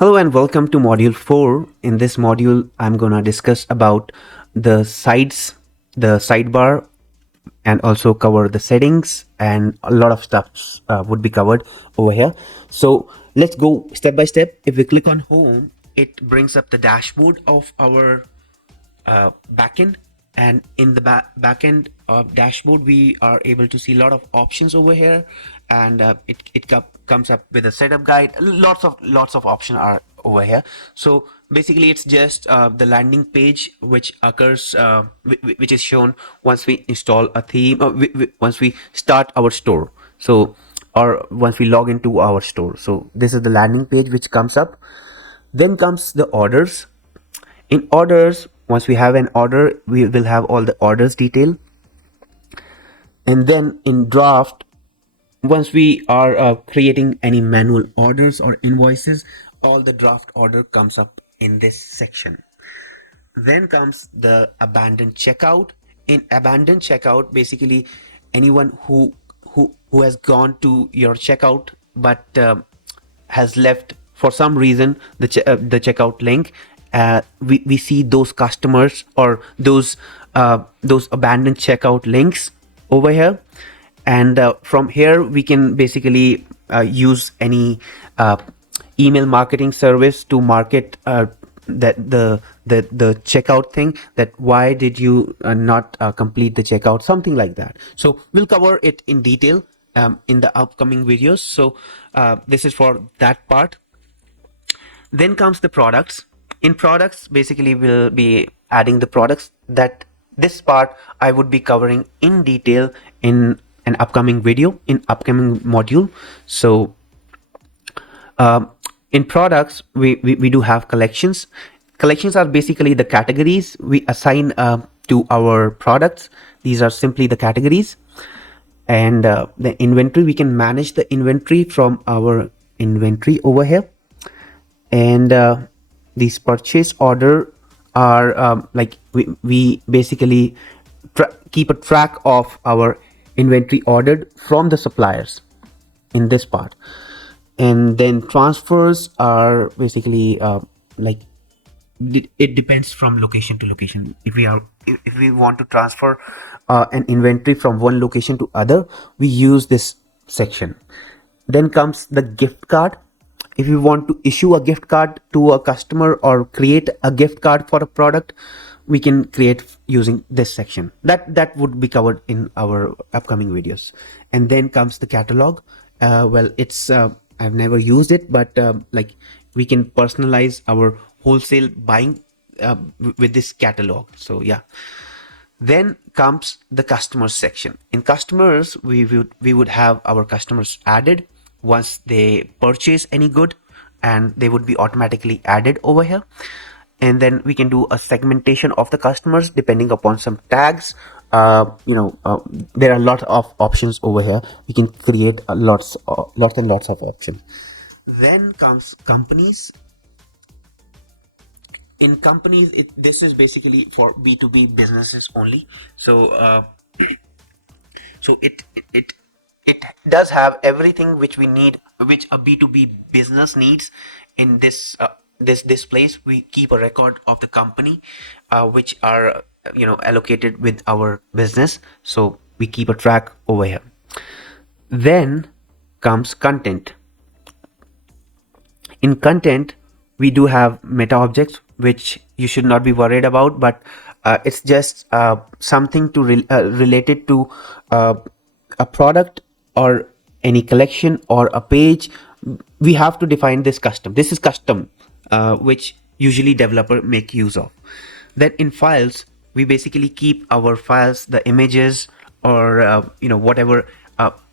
Hello and welcome to module 4. In this module, I'm going to discuss about the sides, the sidebar, and also cover the settings, and a lot of stuff would be covered over here. So let's go step by step. If we click on home, it brings up the dashboard of our backend, and in the backend dashboard we are able to see a lot of options over here, and it comes up with a setup guide. Lots of options are over here. So basically it's just the landing page which occurs which is shown once we install a theme, or once we start our store, so or once we log into our store. So this is the landing page which comes up. Then comes the orders. In orders, once we have an order, we will have all the orders detail. And then in draft, once we are creating any manual orders or invoices, all the draft order comes up in this section. Then comes the abandoned checkout. In abandoned checkout, basically anyone who has gone to your checkout but has left for some reason the checkout link. We see those customers or those abandoned checkout links over here, and from here we can basically use any uh, email marketing service to market that the checkout thing, that why did you not complete the checkout, something like that. So we'll cover it in detail in the upcoming videos. So this is for that part. Then comes the products. In products, basically we'll be adding the products. That this part I would be covering in detail in an upcoming video, in upcoming module. So um, in products, we do have collections. Collections are basically the categories we assign to our products. These are simply the categories. And the inventory, we can manage the inventory from our inventory over here. And these purchase order are like we basically keep a track of our inventory ordered from the suppliers in this part. And then transfers are basically like it depends from location to location. If we want to transfer an inventory from one location to other, we use this section. Then comes the gift card. If you want to issue a gift card to a customer or create a gift card for a product, we can create using this section. That would be covered in our upcoming videos. And then comes the catalog. Well, it's I've never used it, but like we can personalize our wholesale buying with this catalog. So yeah. Then comes the customers section. In customers, we would have our customers added once they purchase any good, and they would be automatically added over here. And then we can do a segmentation of the customers depending upon some tags. There are a lot of options over here. We can create lots and lots of options. Then comes companies. In companies, this is basically for B2B businesses only. So it does have everything which we need, which a B2B business needs. In this place we keep a record of the company which are allocated with our business, so we keep a track over here. Then comes content. In content, we do have meta objects which you should not be worried about, but it's just something to related to a product or any collection or a page. We have to define this custom. This is custom which usually developer make use of. Then in files, we basically keep our files, the images, or whatever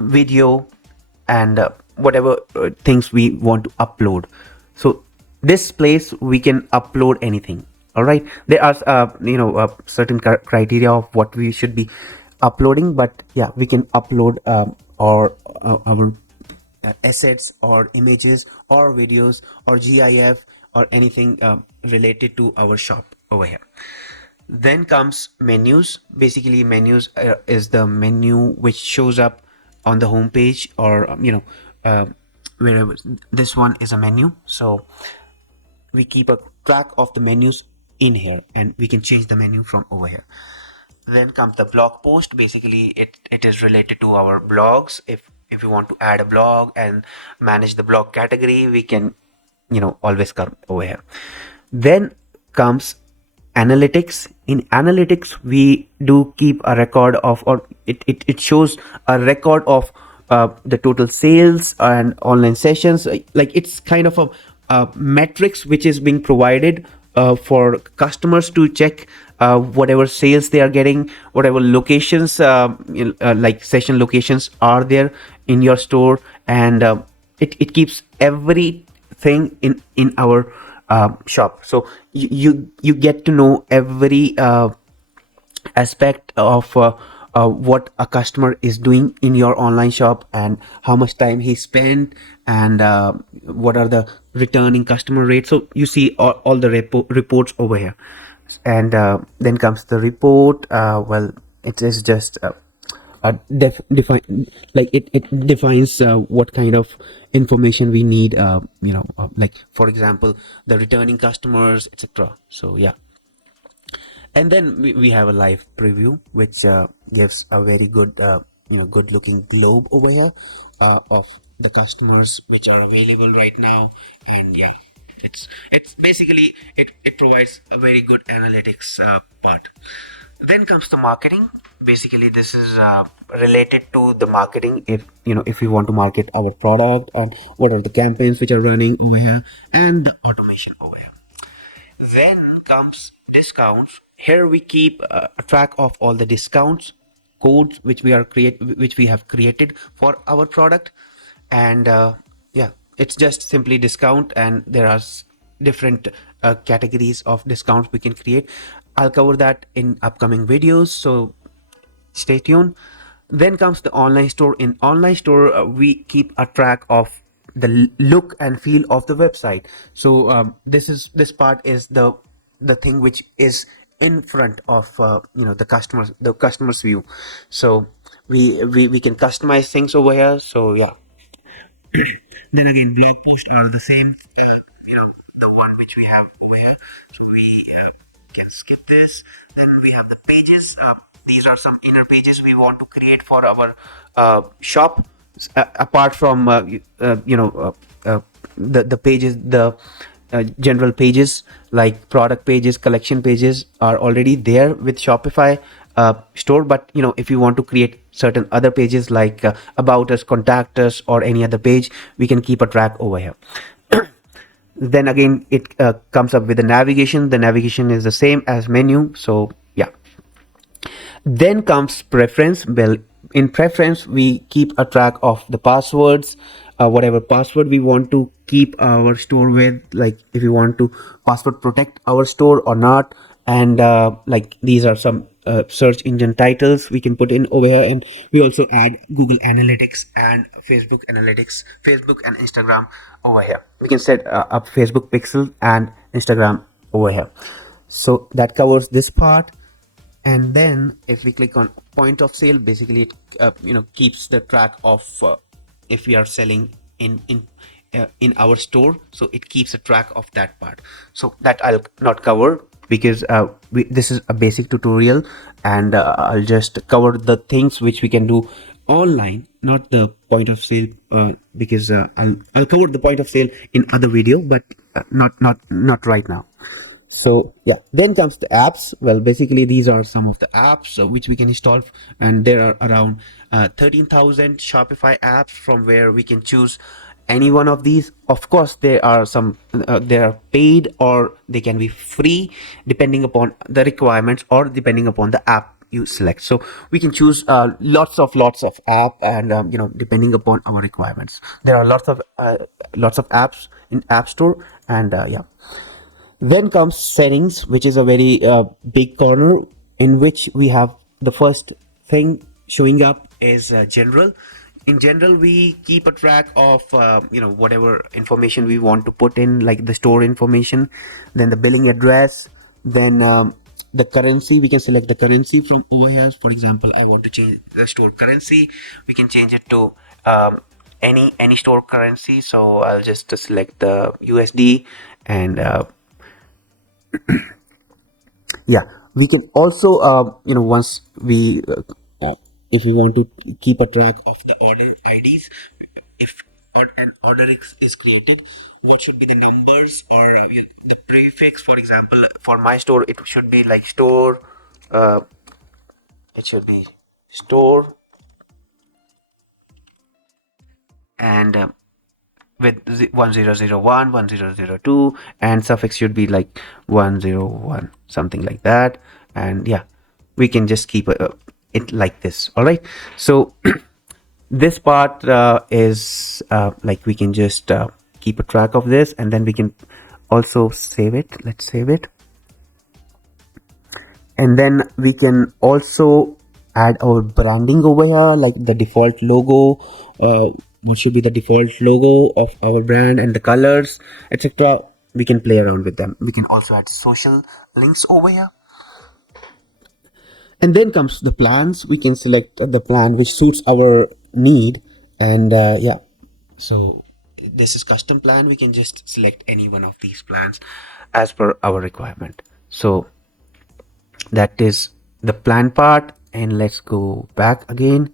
video, and whatever things we want to upload. So this place we can upload anything. All right, there are certain criteria of what we should be uploading, but yeah, we can upload our assets or images or videos or GIF or anything related to our shop over here. Then comes menus. Basically menus is the menu which shows up on the home page, or uh, wherever. This one is a menu. So we keep a track of the menus in here, and we can change the menu from over here. Then comes the blog post. Basically it is related to our blogs. If you want to add a blog and manage the blog category, we can always come over here. Then comes analytics. In analytics, we do keep a record of, or it shows a record of the total sales and online sessions. Like it's kind of a metrics which is being provided for customers to check whatever sales they are getting, whatever locations like session locations are there in your store, and it keeps everything in our shop. So you get to know every aspect of what a customer is doing in your online shop, and how much time he spent, and what are the returning customer rates. So you see all the reports over here. And then comes the report. Well, it is just define, like it defines what kind of information we need, like for example the returning customers, etc. So yeah. And then we have a live preview, which gives a very good good looking globe over here of the customers which are available right now. And yeah, it's basically it provides a very good analytics part. Then comes the marketing. Basically this is related to the marketing. If we want to market our product, and what are the campaigns which are running over here, and the automation over here. Then comes discounts. Here we keep a track of all the discounts codes which we have created for our product. And yeah, it's just simply discount, and there are different categories of discounts we can create. I'll cover that in upcoming videos, so stay tuned. Then comes the online store. In online store, we keep a track of the look and feel of the website. So this part is the thing which is in front of the customer's view. So we can customize things over here. So yeah. Then again, blog posts are the same, the one which we have over here. So we can skip this. Then we have the pages. These are some inner pages we want to create for our shop. Apart from the pages, the general pages like product pages, collection pages are already there with Shopify store. But if you want to create certain other pages like about us, contact us, or any other page, we can keep a track over here. Then again, it comes up with the navigation. The navigation is the same as menu. So yeah. Then comes preference. Well, in preference, we keep a track of the passwords, whatever password we want to keep our store with, like if you want to password protect our store or not. And like these are some search engine titles we can put in over here. And we also add Google Analytics and Facebook Analytics, Facebook and Instagram over here. We can set up Facebook Pixel and Instagram over here. So that covers this part. And then if we click on point of sale, basically it keeps the track of if we are selling in our store. So it keeps a track of that part. So that I'll not cover, because this is a basic tutorial, and I'll just cover the things which we can do online, not the point of sale, because I'll cover the point of sale in other video, but not right now. So yeah, then comes the apps. Well, basically these are some of the apps which we can install, and there are around 13,000 Shopify apps from where we can choose any one of these. Of course, there are some they are paid, or they can be free depending upon the requirements or depending upon the app you select. So we can choose lots of app, and depending upon our requirements. There are lots of apps in App Store, and yeah. Then comes settings, which is a very big corner, in which we have the first thing showing up is general. In general, we keep a track of whatever information we want to put in, like the store information, then the billing address, then the currency. We can select the currency from over here. For example, I want to change the store currency. We can change it to any store currency. So I'll just select the USD, and yeah, we can also once we if we want to keep a track of the order IDs, if an order is created, what should be the numbers or the prefix. For example, for my store it should be like store, uh, it should be store, and with 1001 1002, and suffix should be like 101, something like that. And yeah, we can just keep it like this. All right, so this part is like we can just keep a track of this, and then we can also save it. Let's save it, and then we can also add our branding over here, like the default logo. What should be the default logo of our brand, and the colors, etc. We can play around with them. We can also add social links over here. And then comes the plans. We can select the plan which suits our need, and yeah, so this is custom plan. We can just select any one of these plans as per our requirement. So that is the plan part, and let's go back again.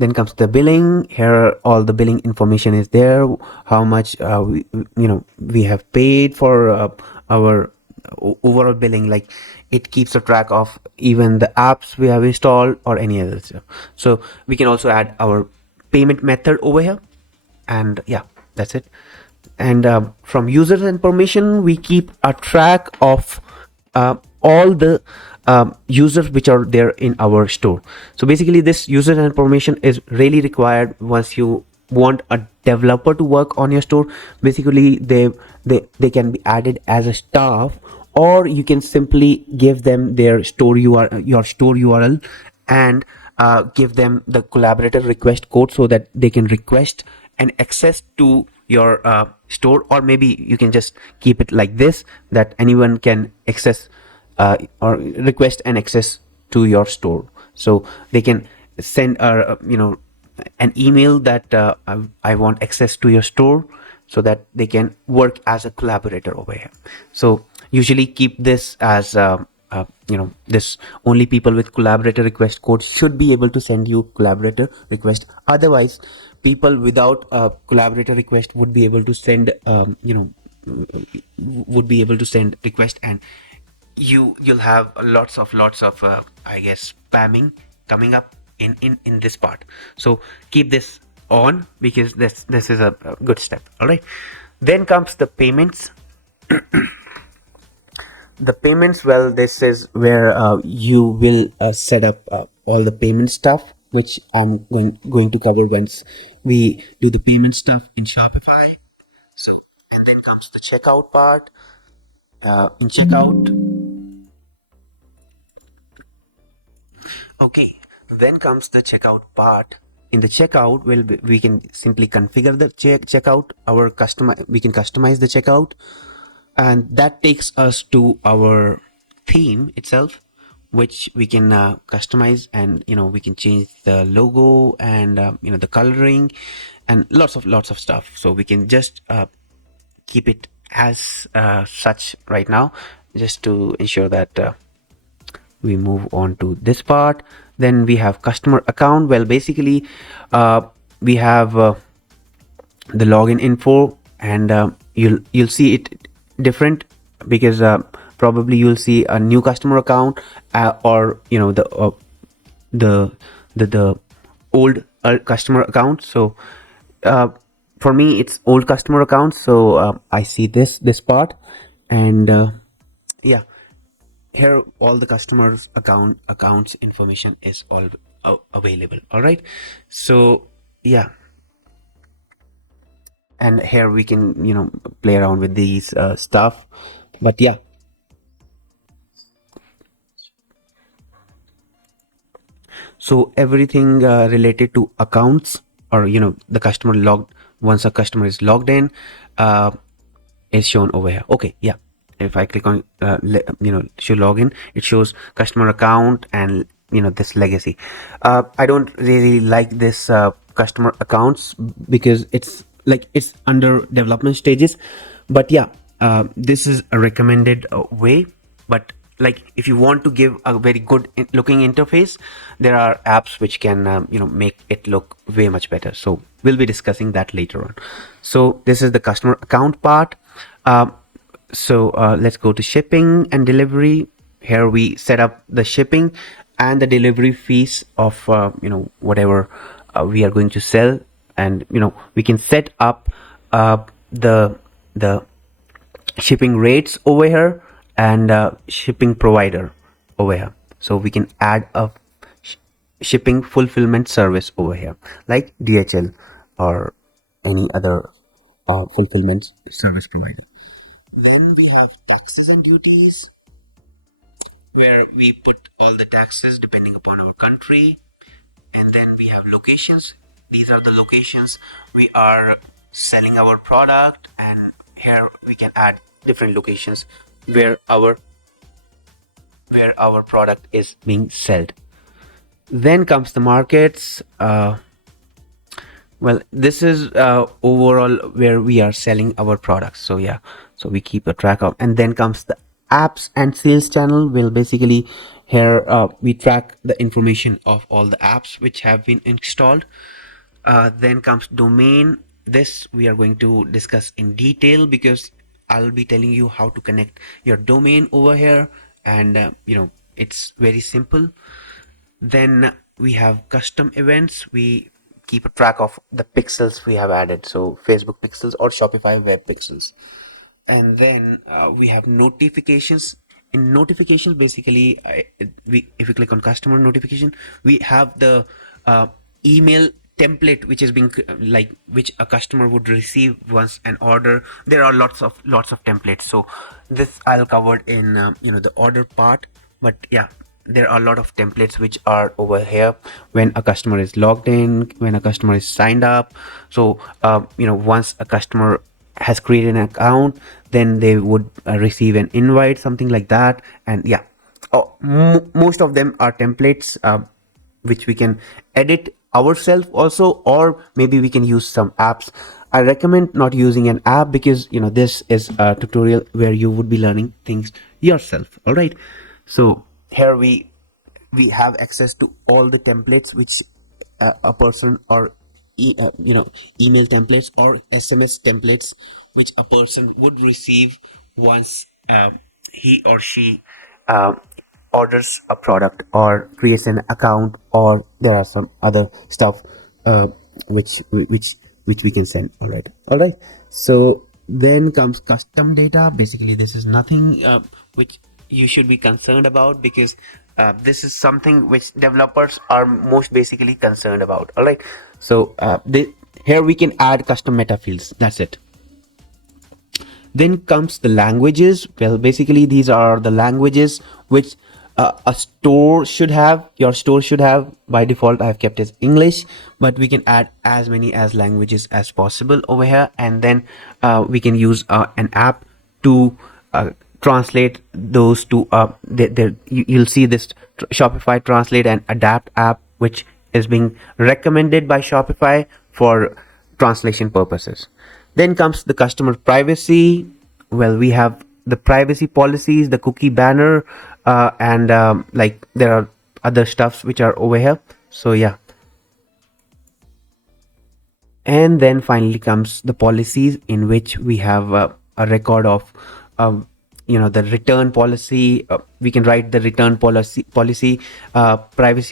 Then comes the billing. Here all the billing information is there, how much we have paid for our overall billing. Like it keeps a track of even the apps we have installed or any other stuff. So we can also add our payment method over here, and yeah, that's it. And from user information, we keep a track of all the users which are there in our store. So basically this user information is really required once you want a developer to work on your store. Basically they can be added as a staff, or you can simply give them their store URL, your store URL, and give them the collaborator request code so that they can request and access to your store. Or maybe you can just keep it like this, that anyone can access or request and access to your store. So they can send an email that I want access to your store, so that they can work as a collaborator over here. So usually keep this as this only people with collaborator request code should be able to send you collaborator request. Otherwise people without a collaborator request would be able to send request, and you'll have lots of I guess spamming coming up in this part. So keep this on, because this is a good step. All right, then comes the payments. The payments, well, this is where you will set up all the payment stuff, which I'm going to cover once we do the payment stuff in Shopify. So, and then comes the checkout part. In checkout, okay, then comes the checkout part. In the checkout, we can simply configure the checkout. We can customize the checkout, and that takes us to our theme itself, which we can customize, and we can change the logo, and the coloring, and lots of stuff. So we can just keep it as such right now, just to ensure that we move on to this part. Then we have customer account. Well, basically we have the login info, and you'll see it different, because probably you'll see a new customer account, or the old customer account. So for me it's old customer account, so I see this part, and yeah, here all the customers accounts information is all available. All right, so yeah, and here we can play around with these stuff. But yeah, so everything related to accounts, or the customer logged, once a customer is logged in, is shown over here. Okay, yeah, if I click on show login, it shows customer account and this legacy. I don't really like this customer accounts because it's under development stages. But yeah, this is a recommended way. But like if you want to give a very good looking interface, there are apps which can make it look way much better. So we'll be discussing that later on. So this is the customer account part. Let's go to shipping and delivery. Here we set up the shipping and the delivery fees of whatever we are going to sell, and we can set up the shipping rates over here and shipping provider over here. So we can add a shipping fulfillment service over here like DHL or any other fulfillment service provider. Then we have taxes and duties, where we put all the taxes depending upon our country. And then we have locations. These are the locations we are selling our product, and here we can add different locations where our product is being sold. Then comes the markets. Well, this is overall where we are selling our products. So yeah, so we keep a track of. And then comes the apps and sales channel. Well, basically here we track the information of all the apps which have been installed. Then comes domain. This we are going to discuss in detail because I'll be telling you how to connect your domain over here, and it's very simple. Then we have custom events. We keep a track of the pixels we have added, so Facebook pixels or Shopify web pixels. And then we have notifications. In notifications, basically if we click on customer notification, we have the email template which is being which a customer would receive once an order. There are lots of templates, so this I'll cover in the order part. But yeah, there are a lot of templates which are over here when a customer is logged in, when a customer is signed up. So once a customer has created an account, then they would receive an invite, something like that. And yeah, most of them are templates which we can edit ourselves also, or maybe we can use some apps. I recommend not using an app because this is a tutorial where you would be learning things yourself. All right, so here we have access to all the templates which a person or email templates or SMS templates which a person would receive once he or she uh, orders a product or creates an account, or there are some other stuff which we can send. All right, so then comes custom data. Basically this is nothing which you should be concerned about, because this is something which developers are most basically concerned about. All right, so here we can add custom meta fields. That's it. Then comes the languages. Well, basically these are the languages which a store should have. Your store should have. By default I have kept as English, but we can add as many as languages as possible over here. And then we can use an app to translate those to you'll see this Shopify Translate and Adapt app, which is being recommended by Shopify for translation purposes. Then comes the customer privacy. Well, we have the privacy policies, the cookie banner, and there are other stuffs which are over here. So yeah. And then finally comes the policies, in which we have a record of the return policy. We can write the return policy, privacy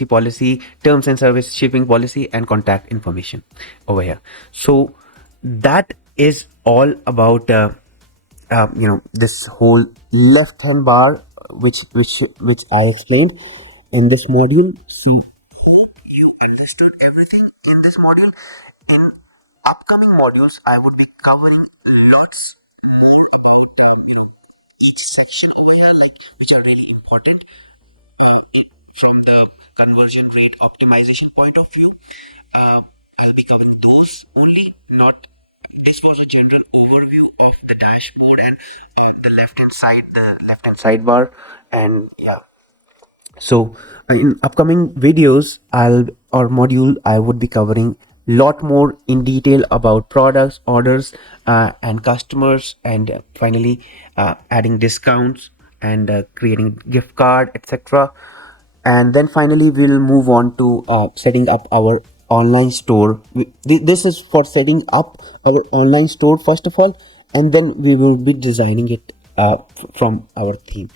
policy, terms and service, shipping policy, and contact information over here. So that is all about this whole left hand bar which I explained in this module. See, you understood everything in this module. In upcoming modules, I would be covering lots more about each section over here, which are really important from the conversion rate optimization point of view. I'll be covering those only, not. This was a general overview of the dashboard and the left hand sidebar. And yeah, so in upcoming videos I would be covering lot more in detail about products, orders, and customers, and finally adding discounts and creating gift card, etc. And then finally we'll move on to setting up our online store. This is for setting up our online store first of all, and then we will be designing it from our theme.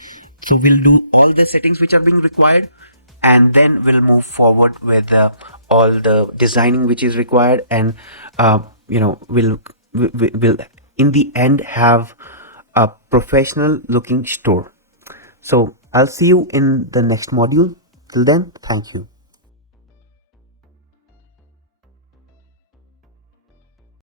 So we'll do all the settings which are being required, and then we'll move forward with all the designing which is required, and we'll in the end have a professional looking store. So I'll see you in the next module. Till then, thank you.